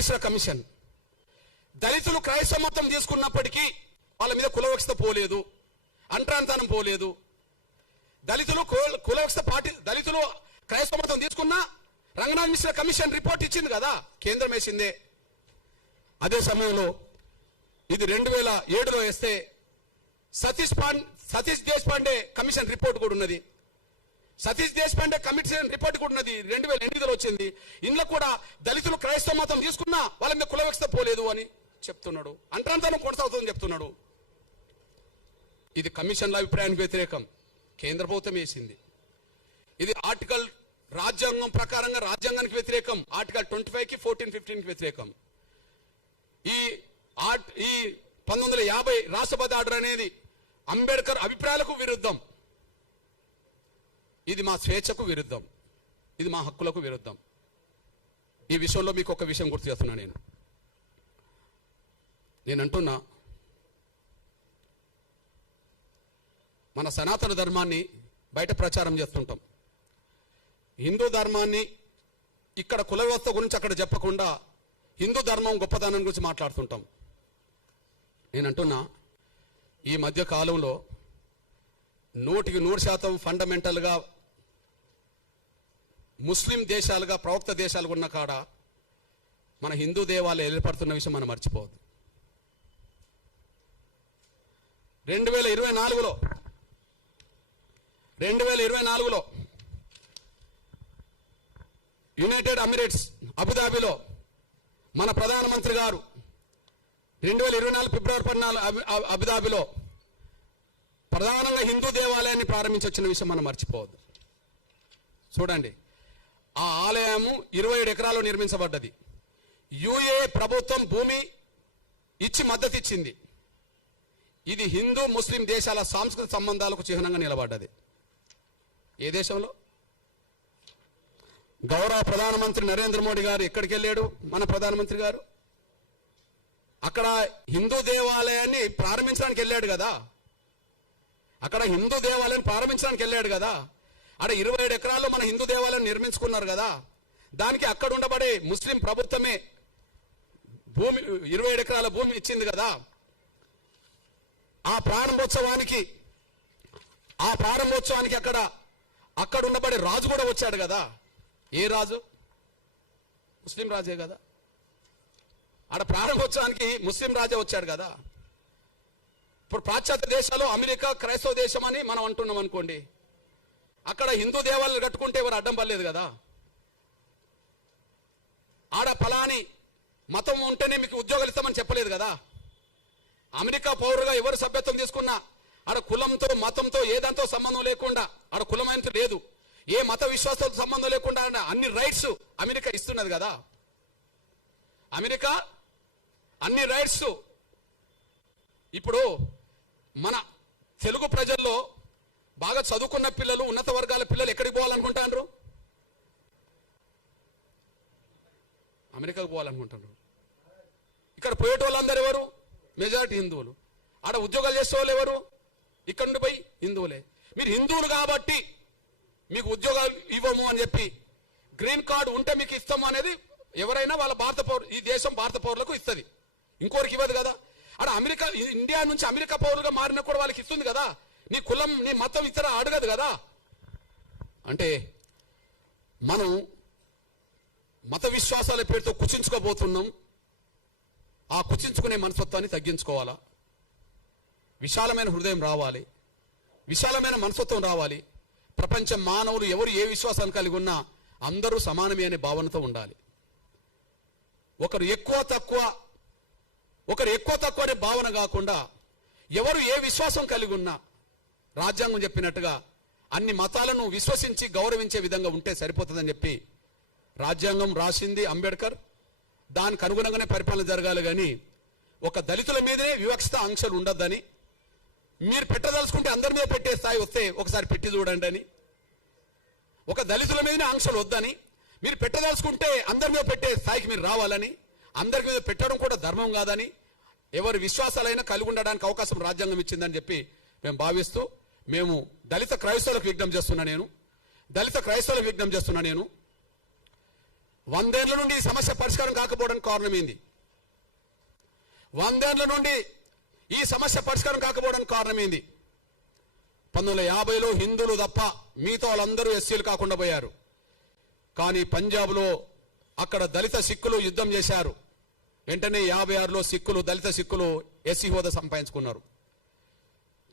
Mishra commission. దళితులు క్రైస్తవ మతం తీసుకున్నప్పటికీ వాళ్ళ మీద కులవక్షత పోలేదు, అంటరాంతనం పోలేదు. దళితులు కులవక్షత పార్టీ దళితులు క్రైస్తవ మతం తీసుకున్నా రంగనాథ్ మిశ్రా కమిషన్ రిపోర్ట్ ఇచ్చింది కదా, కేంద్రం వేసిందే. అదే సమయంలో ఇది 2007లో వేస్తే సతీష్ దేశపాండే కమిషన్ రిపోర్ట్ కూడా ఉన్నది. సతీష్ దేశపాండే కమిషన్ రిపోర్ట్ కూడా ఉన్నది, 2008లో వచ్చింది. ఇందులో కూడా దళితులు క్రైస్తవ మతం తీసుకున్నా వాళ్ళ మీద కులవక్షత పోలేదు అని చెప్తున్నాడు, అంటరాంతనం కొనసాగుతుందని చెప్తున్నాడు. ఇది కమిషన్ల అభిప్రాయానికి వ్యతిరేకం, కేంద్ర ప్రభుత్వం వేసింది. ఇది రాజ్యాంగం ప్రకారంగా రాజ్యాంగానికి వ్యతిరేకం, ఆర్టికల్ 25కి 14, 15కి వ్యతిరేకం. ఈ 1950 రాష్ట్రపతి ఆర్డర్ అనేది అంబేద్కర్ అభిప్రాయాలకు విరుద్ధం. ఇది మా స్వేచ్ఛకు విరుద్ధం, ఇది మా హక్కులకు విరుద్ధం. ఈ విషయంలో మీకు ఒక విషయం గుర్తు చేస్తున్నా. నేను అంటున్నా, మన సనాతన ధర్మాన్ని బయట ప్రచారం చేస్తుంటాం, హిందూ ధర్మాన్ని ఇక్కడ కుల వ్యవస్థ గురించి అక్కడ చెప్పకుండా హిందూ ధర్మం గొప్పతనం గురించి మాట్లాడుతుంటాం. నేను అంటున్నా, ఈ మధ్య కాలంలో 100% ఫండమెంటల్గా ముస్లిం దేశాలుగా ప్రవక్త దేశాలుగా ఉన్న కాడ మన హిందూ దేవాలయాలు ఏర్పడుతున్న విషయం మనం మర్చిపోవద్దు. 2024లో యునైటెడ్ అమిరేట్స్ అబుదాబిలో మన ప్రధానమంత్రి గారు 2024 ఫిబ్రవరి 14 అబుదాబిలో ప్రధానంగా హిందూ దేవాలయాన్ని ప్రారంభించొచ్చిన విషయం మనం మర్చిపోవద్దు. చూడండి, ఆ ఆలయము 27 ఎకరాలు నిర్మించబడ్డది. యుఏ ప్రభుత్వం భూమి ఇచ్చి మద్దతు ఇచ్చింది. ఇది హిందూ ముస్లిం దేశాల సాంస్కృతిక సంబంధాలకు చిహ్నంగా నిలబడ్డది. ఏ దేశంలో? గౌరవ ప్రధానమంత్రి నరేంద్ర మోడీ గారు ఎక్కడికి వెళ్ళాడు? మన ప్రధానమంత్రి గారు అక్కడ హిందూ దేవాలయాన్ని ప్రారంభించడానికి వెళ్ళాడు కదా, అక్కడ హిందూ దేవాలయం ప్రారంభించడానికి వెళ్ళాడు కదా. అక్కడ 27 ఎకరాల్లో మన హిందూ దేవాలయం నిర్మించుకున్నారు కదా. దానికి అక్కడ ఉండబడే ముస్లిం ప్రభుత్వమే భూమి 27 ఎకరాల భూమి ఇచ్చింది కదా. ఆ ప్రారంభోత్సవానికి అక్కడ ఉండబడే రాజు కూడా వచ్చాడు కదా. ఏ రాజు? ముస్లిం రాజే కదా. ఆడ ప్రారంభోత్సవానికి ముస్లిం రాజే వచ్చాడు కదా. ఇప్పుడు పాశ్చాత్య దేశాలు అమెరికా క్రైస్తవ దేశం అని మనం అంటున్నాం అనుకోండి, అక్కడ హిందూ దేవాలయాలు కట్టుకుంటే ఎవరు అడ్డం పడలేదు కదా. ఆడ ఫలాని మతం ఉంటేనే మీకు ఉద్యోగాలు ఇస్తామని చెప్పలేదు కదా. అమెరికా పౌరుగా ఎవరు సభ్యత్వం తీసుకున్నా ఆడ కులంతో మతంతో ఏదంతో సంబంధం లేకుండా, ఆడ కులమైనతో లేదు, ఏ మత విశ్వాసాలతో సంబంధం లేకుండా అన్ని రైట్స్ అమెరికా ఇస్తున్నది కదా. అమెరికా అన్ని రైట్స్. ఇప్పుడు మన తెలుగు ప్రజల్లో బాగా చదువుకున్న పిల్లలు, ఉన్నత వర్గాల పిల్లలు ఎక్కడికి పోవాలనుకుంటారు? అమెరికాకు పోవాలనుకుంటున్నారు. ఇక్కడ పోయేటోళ్ళందరూ ఎవరు? మెజారిటీ హిందువులు. ఆడ ఉద్యోగాలు చేసే వాళ్ళు ఎవరు? ఇక్కడ నుండి పోయి హిందువులే. మీరు హిందువులు కాబట్టి మీకు ఉద్యోగాలు ఇవ్వము అని చెప్పి గ్రీన్ కార్డు ఉంటే మీకు ఇస్తాము అనేది ఎవరైనా వాళ్ళ భారత పౌరు, ఈ దేశం భారత పౌరులకు ఇస్తుంది, ఇంకోరికి ఇవ్వదు కదా. ఆడ అమెరికా, ఇండియా నుంచి అమెరికా పౌరులుగా మారినా కూడా వాళ్ళకి ఇస్తుంది కదా. నీ కులం నీ మతం ఇతర అడగదు కదా. అంటే మనం మత విశ్వాసాల పేరుతో కుచించుకోబోతున్నాం. ఆ కుచించుకునే మనస్తత్వాన్ని తగ్గించుకోవాలా. విశాలమైన హృదయం రావాలి, విశాలమైన మనస్తత్వం రావాలి. ప్రపంచం మానవులు ఎవరు ఏ విశ్వాసాన్ని కలిగి ఉన్నా అందరూ సమానమే అనే భావనతో ఉండాలి. ఒకరు ఎక్కువ తక్కువ అనే భావన కాకుండా ఎవరు ఏ విశ్వాసం కలిగి ఉన్నా రాజ్యాంగం చెప్పినట్టుగా అన్ని మతాలను విశ్వసించి గౌరవించే విధంగా ఉంటే సరిపోతుందని చెప్పి రాజ్యాంగం రాసింది అంబేద్కర్. దానికి అనుగుణంగానే పరిపాలన జరగాలి కానీ ఒక దళితుల మీదనే వివక్షత ఆంక్షలు ఉండొద్దని, మీరు పెట్టదలుచుకుంటే అందరి మీద పెట్టే స్థాయి వస్తే ఒకసారి పెట్టి చూడండి అని, ఒక దళితుల మీదనే ఆంక్షలు వద్దని, మీరు పెట్టదలుచుకుంటే అందరి మీద పెట్టే స్థాయికి మీరు రావాలని, అందరి మీద పెట్టడం కూడా ధర్మం కాదని, ఎవరి విశ్వాసాలైనా కలిగి ఉండడానికి అవకాశం రాజ్యాంగం ఇచ్చిందని చెప్పి మేము భావిస్తూ, మేము దళిత క్రైస్తవులకు విజ్ఞప్తి చేస్తున్నా నేను 100 ఏళ్ల నుండి ఈ సమస్య పరిష్కారం కాకపోవడానికి కారణమైంది. 100 ఏళ్ల నుండి ఈ సమస్య పరిష్కారం కాకపోవడానికి కారణమైంది. 1950లో హిందువులు తప్ప మిగతా వాళ్ళందరూ ఎస్సీలు కాకుండా పోయారు. కానీ పంజాబ్లో అక్కడ దళిత సిక్కులు యుద్ధం చేశారు. వెంటనే 56లో సిక్కులు, దళిత సిక్కులు ఎస్సీ హోదా సంపాదించుకున్నారు.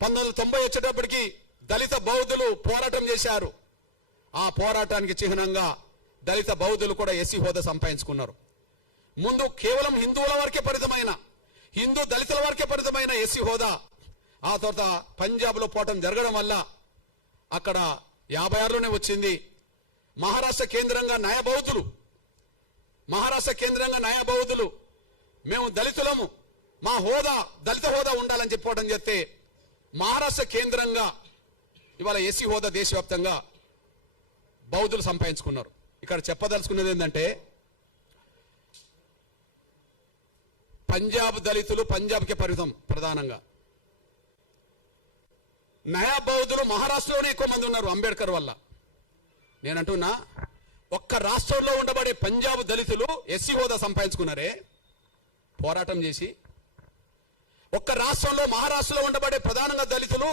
1990 వచ్చేటప్పటికి దళిత బౌద్ధులు పోరాటం చేశారు. ఆ పోరాటానికి చిహ్నంగా దళిత బౌద్ధులు కూడా ఎస్సీ హోదా సంపాదించుకున్నారు. ముందు కేవలం హిందువుల వరకే పరిమితమైన, హిందూ దళితుల వరకే పరిమితమైన ఎస్సీ హోదా ఆ తర్వాత పంజాబ్లో పోవటం జరగడం వల్ల అక్కడ 56లోనే వచ్చింది. మహారాష్ట్ర కేంద్రంగా న్యాయ బౌద్ధులు మేము దళితులము, మా హోదా దళిత హోదా ఉండాలని చెప్పుకోవడం చేస్తే మహారాష్ట్ర కేంద్రంగా ఇవాళ ఎస్సీ హోదా దేశవ్యాప్తంగా బౌద్ధులు సంపాదించుకున్నారు. ఇక్కడ చెప్పదలుచుకున్నది ఏంటంటే పంజాబ్ దళితులు పంజాబ్కే పరిమితం ప్రధానంగా. నయా బౌద్ధులు మహారాష్ట్రలోనే ఎక్కువ మంది ఉన్నారు అంబేద్కర్ వల్ల. నేనంటున్నా ఒక్క రాష్ట్రంలో ఉండబడే పంజాబ్ దళితులు ఎస్సీ హోదా సంపాదించుకున్నారే పోరాటం చేసి. ఒక్క రాష్ట్రంలో మహారాష్ట్రలో ఉండబడే ప్రధానంగా దళితులు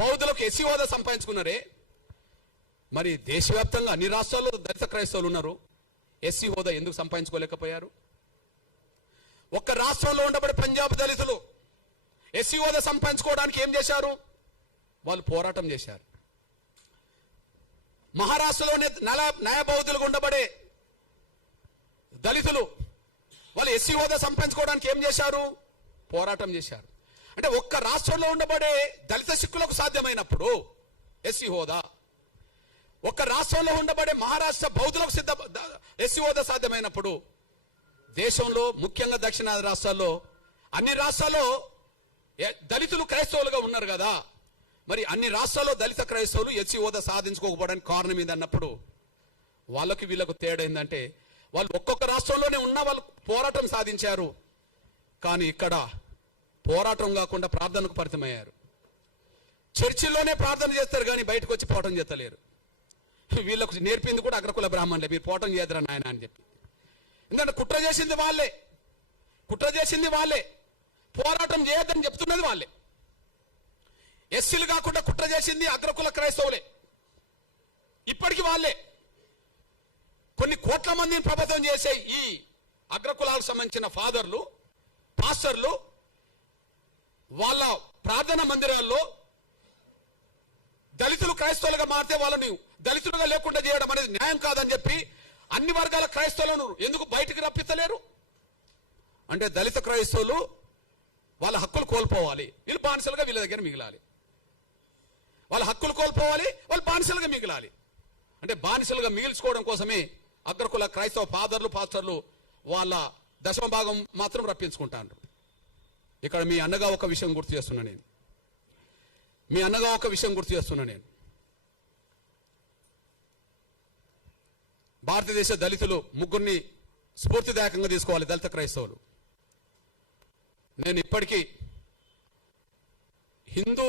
బౌద్ధులకు ఎస్సీ హోదా సంపాదించుకున్నారే. మరి దేశవ్యాప్తంగా అన్ని రాష్ట్రాల్లో దళిత క్రైస్తవులు ఉన్నారు, ఎస్సీ హోదా ఎందుకు సంపాదించుకోలేకపోయారు? ఒక్క రాష్ట్రంలో ఉండబడే పంజాబ్ దళితులు ఎస్సీ హోదా సంపాదించుకోవడానికి ఏం చేశారు? వాళ్ళు పోరాటం చేశారు. మహారాష్ట్రలోనే న్యాయ బౌద్ధులుగా ఉండబడే దళితులు వాళ్ళు ఎస్సీ హోదా సంపాదించుకోవడానికి ఏం చేశారు? పోరాటం చేశారు. అంటే ఒక్క రాష్ట్రంలో ఉండబడే దళిత సిక్కులకు సాధ్యమైనప్పుడు ఎస్సీ హోదా, ఒక్క రాష్ట్రంలో ఉండబడే మహారాష్ట్ర బౌద్ధులకు ఎస్సీ హోదా సాధ్యమైనప్పుడు దేశంలో ముఖ్యంగా దక్షిణాది రాష్ట్రాల్లో అన్ని రాష్ట్రాల్లో దళితులు క్రైస్తవులుగా ఉన్నారు కదా, మరి అన్ని రాష్ట్రాల్లో దళిత క్రైస్తవులు ఎస్సీ హోదా సాధించుకోకపోవడానికి కారణం ఏందన్నప్పుడు వాళ్ళకి వీళ్ళకు తేడా ఏంటంటే వాళ్ళు ఒక్కొక్క రాష్ట్రంలోనే ఉన్న వాళ్ళు పోరాటం సాధించారు. కానీ ఇక్కడ పోరాటం కాకుండా ప్రార్థనకు పరిమితమయ్యారు. చర్చిల్లోనే ప్రార్థన చేస్తారు కానీ బయటకు వచ్చి పోవటం చేస్తలేరు. వీళ్ళకు నేర్పింది కూడా అగ్రకుల బ్రాహ్మణులే, మీరు పోవటం చేయదురా నాయన అని చెప్పి. ఎందుకంటే కుట్ర చేసింది వాళ్ళే, పోరాటం చేయొద్దని చెప్తున్నది వాళ్ళే. ఎస్సీలు కాకుండా కుట్ర చేసింది అగ్రకుల క్రైస్తవులే, ఇప్పటికీ వాళ్ళే. కొన్ని కోట్ల మందిని ప్రభావితం చేసే ఈ అగ్రకులాలకు సంబంధించిన ఫాదర్లు, పాస్టర్లు వాళ్ళ ప్రార్థనా మందిరాల్లో దళితులు క్రైస్తవులుగా మారితే వాళ్ళని దళితులుగా లేకుండా చేయడం అనేది న్యాయం కాదని చెప్పి అన్ని వర్గాల క్రైస్తవులను ఎందుకు బయటికి రప్పించలేరు? అంటే దళిత క్రైస్తవులు వాళ్ళ హక్కులు కోల్పోవాలి, వీళ్ళు బానిసలుగా వీళ్ళ దగ్గర మిగిలాలి. వాళ్ళ హక్కులు కోల్పోవాలి, వాళ్ళు బానిసలుగా మిగిలాలి. అంటే బానిసలుగా మిగిల్చుకోవడం కోసమే అగ్రకుల క్రైస్తవ ఫాదర్లు, పాస్టర్లు వాళ్ళ దశమ భాగం మాత్రం రప్పించుకుంటారు. ఇక్కడ మీ అన్నగా ఒక విషయం గుర్తు చేస్తున్నా నేను, భారతదేశ దళితులు ముగ్గురిని స్ఫూర్తిదాయకంగా తీసుకోవాలి దళిత క్రైస్తవులు. నేను ఇప్పటికీ హిందూ